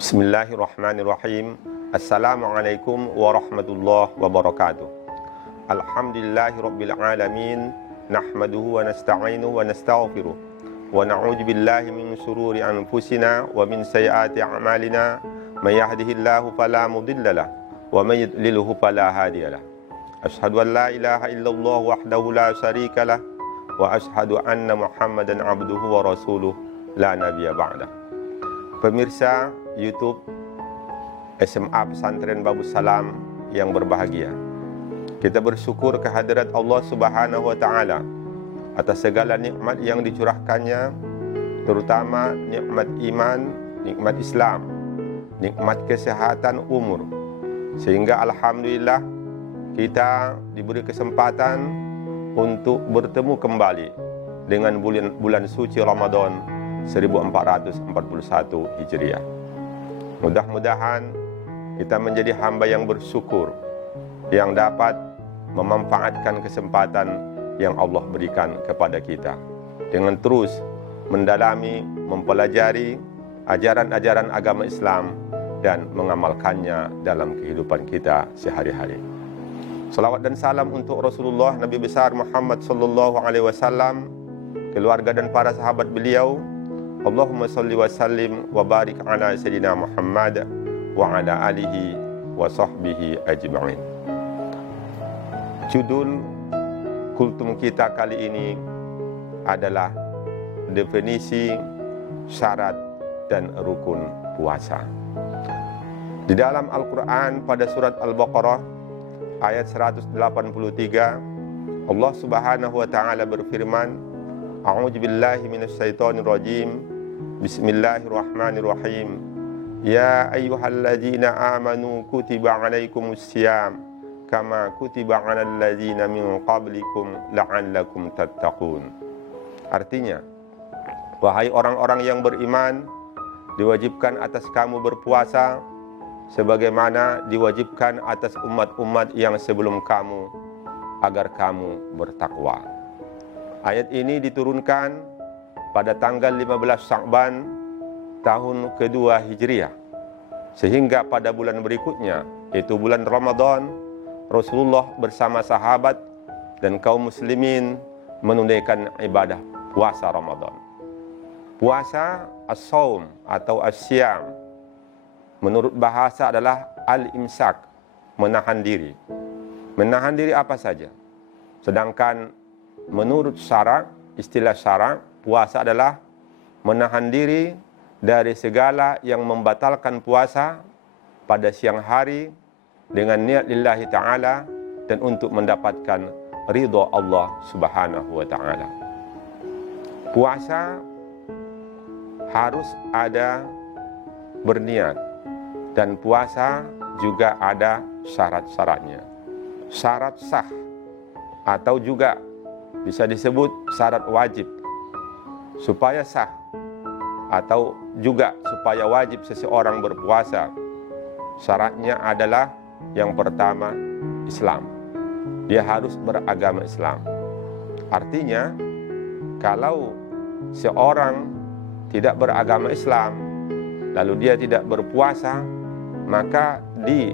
Bismillahirrahmanirrahim. Assalamualaikum warahmatullahi wabarakatuh. Alhamdulillahirabbil alamin. Nahmaduhu wa nasta'inuhu wa nastaghfiruh. Wa na'udzu billahi min shururi anfusina wa min sayyiati a'malina. May yahdihillahu fala mudhillalah wa may yudlilhu fala hadiyalah. Asyhadu an la ilaha illallah wahdahu la syarikalah wa asyhadu anna Muhammadan abduhu wa rasuluh la nabiyya ba'dah. Pemirsa YouTube SMA Pesantren Babus Salam yang berbahagia, kita bersyukur kehadirat Allah Subhanahu wa Ta'ala atas segala nikmat yang dicurahkannya, terutama nikmat iman, nikmat Islam, nikmat kesehatan umur, sehingga alhamdulillah kita diberi kesempatan untuk bertemu kembali dengan bulan suci Ramadan 1441 Hijriah. Mudah-mudahan kita menjadi hamba yang bersyukur, yang dapat memanfaatkan kesempatan yang Allah berikan kepada kita dengan terus mendalami, mempelajari ajaran-ajaran agama Islam dan mengamalkannya dalam kehidupan kita sehari-hari. Salawat dan salam untuk Rasulullah Nabi besar Muhammad sallallahu alaihi wasallam, keluarga dan para sahabat beliau. Allahumma salli wa sallim wa barik ala sayyidina Muhammad wa ala alihi wa sahbihi ajma'in. Judul kultum kita kali ini adalah definisi syarat dan rukun puasa. Di dalam Al-Quran pada surat Al-Baqarah ayat 183, Allah Subhanahu wa Ta'ala berfirman, A'udzu billahi minasyaitonir rajim. Bismillahirrahmanirrahim. Ya ayyuhalladzina amanu kutiba 'alaikumus syiyam kama kutiba 'alal ladzina min qablikum la'allakum tattaqun. Artinya, wahai orang-orang yang beriman, diwajibkan atas kamu berpuasa sebagaimana diwajibkan atas umat-umat yang sebelum kamu agar kamu bertakwa. Ayat ini diturunkan pada tanggal 15 Sya'ban tahun kedua Hijriah, sehingga pada bulan berikutnya, yaitu bulan Ramadan, Rasulullah bersama sahabat dan kaum muslimin menunaikan ibadah puasa Ramadan. Puasa as-saum atau as-syam menurut bahasa adalah al-imsak, menahan diri. Menahan diri apa saja. Sedangkan menurut syarak, istilah syarak, puasa adalah menahan diri dari segala yang membatalkan puasa pada siang hari dengan niat lillahi ta'ala dan untuk mendapatkan ridha Allah Subhanahu wa Ta'ala. Puasa harus ada berniat dan puasa juga ada syarat-syaratnya. Syarat sah atau juga bisa disebut syarat wajib. Supaya sah atau juga supaya wajib seseorang berpuasa, syaratnya adalah yang pertama Islam. Dia harus beragama Islam. Artinya, kalau seorang tidak beragama Islam lalu dia tidak berpuasa, maka di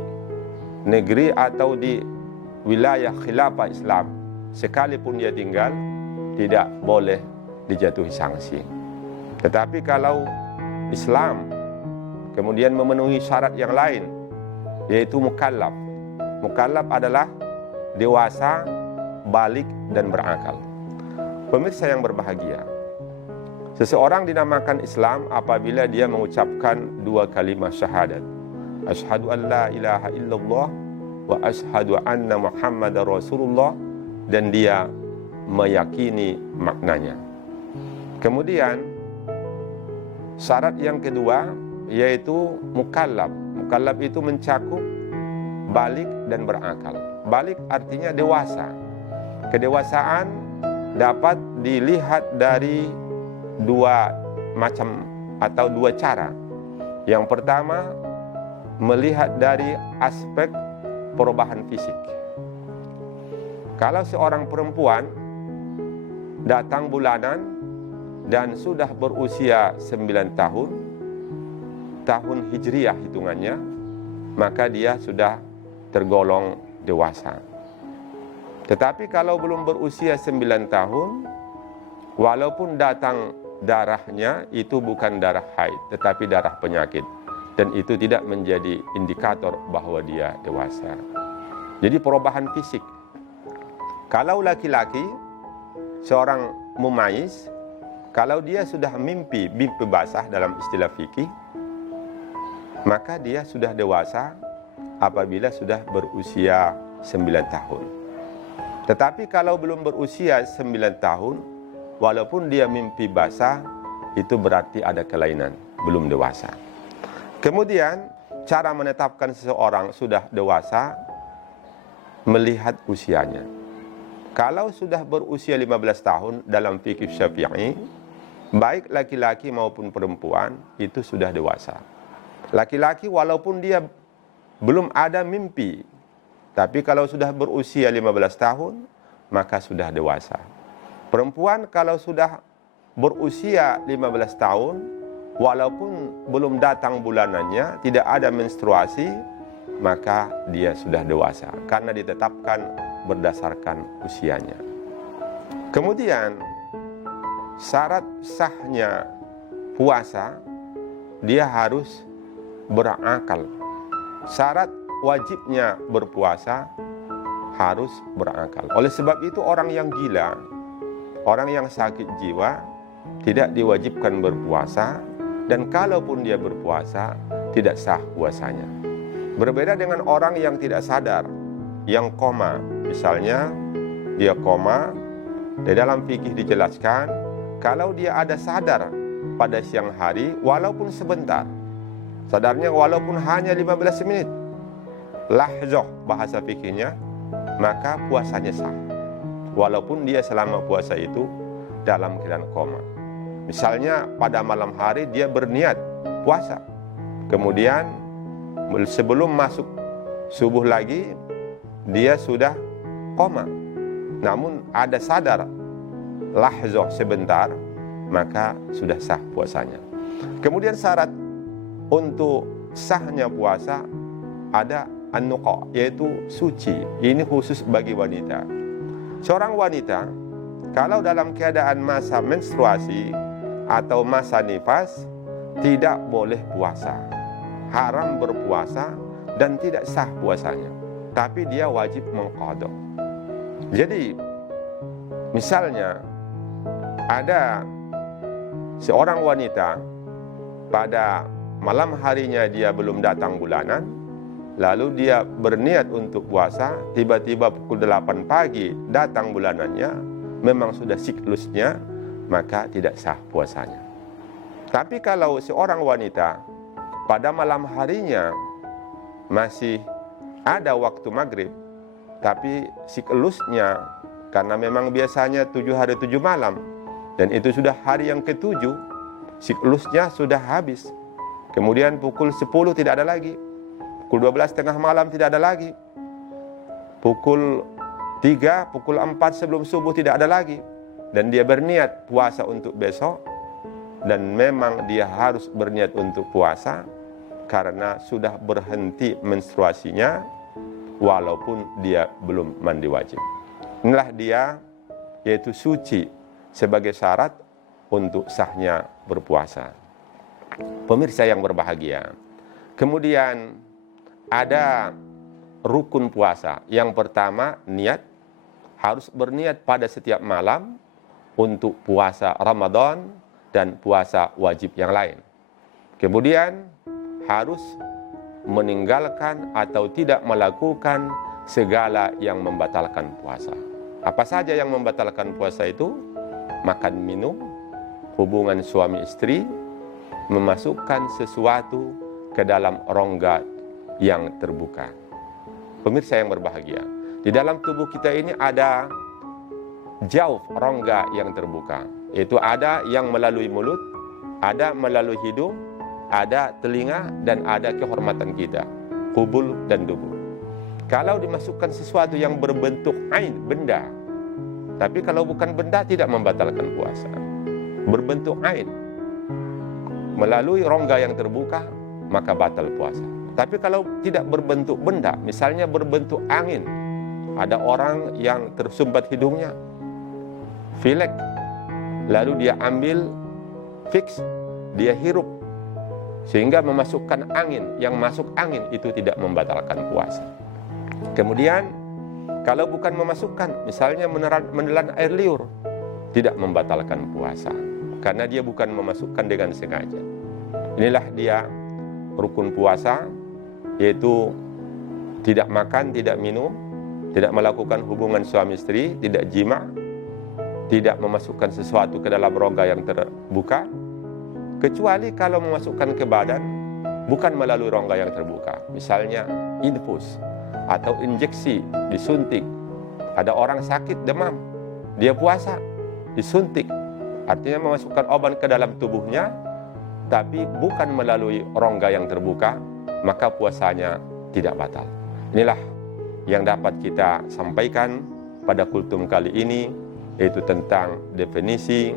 negeri atau di wilayah khilafah Islam sekalipun dia tinggal, tidak boleh dijatuhi sanksi. Tetapi kalau Islam kemudian memenuhi syarat yang lain, yaitu mukallaf. Mukallaf adalah dewasa, balik dan berakal. Pemirsa yang berbahagia, seseorang dinamakan Islam apabila dia mengucapkan dua kalimat syahadat. Asyhadu an la ilaha illallah wa asyhadu anna Muhammadar Rasulullah, dan dia meyakini maknanya. Kemudian syarat yang kedua yaitu mukallaf. Mukallaf itu mencakup balik dan berakal. Balik artinya dewasa. Kedewasaan dapat dilihat dari dua macam atau dua cara. Yang pertama, melihat dari aspek perubahan fisik. Kalau seorang perempuan datang bulanan dan sudah berusia 9 tahun, tahun Hijriyah hitungannya, maka dia sudah tergolong dewasa. Tetapi kalau belum berusia 9 tahun, walaupun datang darahnya itu bukan darah haid, tetapi darah penyakit. Dan itu tidak menjadi indikator bahwa dia dewasa. Jadi perubahan fisik. Kalau laki-laki, seorang mumayyiz, kalau dia sudah mimpi basah dalam istilah fikih, maka dia sudah dewasa apabila sudah berusia 9 tahun. Tetapi kalau belum berusia 9 tahun, walaupun dia mimpi basah, itu berarti ada kelainan, belum dewasa. Kemudian, cara menetapkan seseorang sudah dewasa, melihat usianya. Kalau sudah berusia 15 tahun dalam fikih Syafi'i, baik laki-laki maupun perempuan, itu sudah dewasa. Laki-laki walaupun dia belum ada mimpi, tapi kalau sudah berusia 15 tahun, maka sudah dewasa. Perempuan kalau sudah berusia 15 tahun, walaupun belum datang bulanannya, tidak ada menstruasi, maka dia sudah dewasa, karena ditetapkan berdasarkan usianya. Kemudian, syarat sahnya puasa, dia harus berakal. Syarat wajibnya berpuasa harus berakal. Oleh sebab itu orang yang gila, orang yang sakit jiwa, tidak diwajibkan berpuasa, dan kalaupun dia berpuasa, tidak sah puasanya. Berbeda dengan orang yang tidak sadar, yang koma. Misalnya, dia koma, di dalam fikih dijelaskan, kalau dia ada sadar pada siang hari, walaupun sebentar, sadarnya walaupun hanya 15 menit, lahzah bahasa fikihnya, maka puasanya sah. Walaupun dia selama puasa itu dalam keadaan koma. Misalnya pada malam hari dia berniat puasa, kemudian sebelum masuk subuh lagi dia sudah koma, namun ada sadar lahzah sebentar, maka sudah sah puasanya. Kemudian syarat untuk sahnya puasa ada an-nuqa, yaitu suci. Ini khusus bagi wanita. Seorang wanita kalau dalam keadaan masa menstruasi atau masa nifas, tidak boleh puasa, haram berpuasa, dan tidak sah puasanya, tapi dia wajib mengqadha. Jadi misalnya ada seorang wanita pada malam harinya dia belum datang bulanan, lalu dia berniat untuk puasa, tiba-tiba pukul 8 pagi datang bulanannya, memang sudah siklusnya, maka tidak sah puasanya. Tapi kalau seorang wanita pada malam harinya masih ada waktu maghrib, tapi siklusnya, karena memang biasanya 7 hari 7 malam, dan itu sudah hari yang ke-7, siklusnya sudah habis. Kemudian pukul 10 tidak ada lagi, pukul 12 tengah malam tidak ada lagi, pukul 3, pukul 4 sebelum subuh tidak ada lagi, dan dia berniat puasa untuk besok, dan memang dia harus berniat untuk puasa karena sudah berhenti menstruasinya walaupun dia belum mandi wajib. Inilah dia, yaitu suci sebagai syarat untuk sahnya berpuasa. Pemirsa yang berbahagia, kemudian ada rukun puasa. Yang pertama, niat. Harus berniat pada setiap malam untuk puasa Ramadan dan puasa wajib yang lain. Kemudian harus meninggalkan atau tidak melakukan segala yang membatalkan puasa. Apa saja yang membatalkan puasa itu? Makan minum, hubungan suami istri, memasukkan sesuatu ke dalam rongga yang terbuka. Pemirsa yang berbahagia, di dalam tubuh kita ini ada jauh rongga yang terbuka. Itu ada yang melalui mulut, ada melalui hidung, ada telinga, dan ada kehormatan kita, kubul dan dubur. Kalau dimasukkan sesuatu yang berbentuk ain, benda, tapi kalau bukan benda tidak membatalkan puasa. Berbentuk ain, melalui rongga yang terbuka, maka batal puasa. Tapi kalau tidak berbentuk benda, misalnya berbentuk angin, ada orang yang tersumbat hidungnya, pilek, lalu dia ambil fix, dia hirup, sehingga memasukkan angin, yang masuk angin itu tidak membatalkan puasa. Kemudian, kalau bukan memasukkan, misalnya menelan air liur, tidak membatalkan puasa, karena dia bukan memasukkan dengan sengaja. Inilah dia rukun puasa, yaitu tidak makan, tidak minum, tidak melakukan hubungan suami istri, tidak jima, tidak memasukkan sesuatu ke dalam rongga yang terbuka, kecuali kalau memasukkan ke badan bukan melalui rongga yang terbuka, misalnya infus atau injeksi, disuntik. Ada orang sakit demam, dia puasa, disuntik, artinya memasukkan obat ke dalam tubuhnya, tapi bukan melalui rongga yang terbuka, maka puasanya tidak batal. Inilah yang dapat kita sampaikan pada kultum kali ini, yaitu tentang definisi,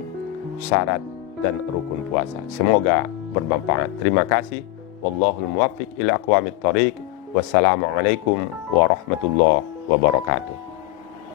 syarat, dan rukun puasa. Semoga bermanfaat. Terima kasih. Wallahul muwaffiq ila aqwamit thoriq. Wassalamualaikum warahmatullahi wabarakatuh.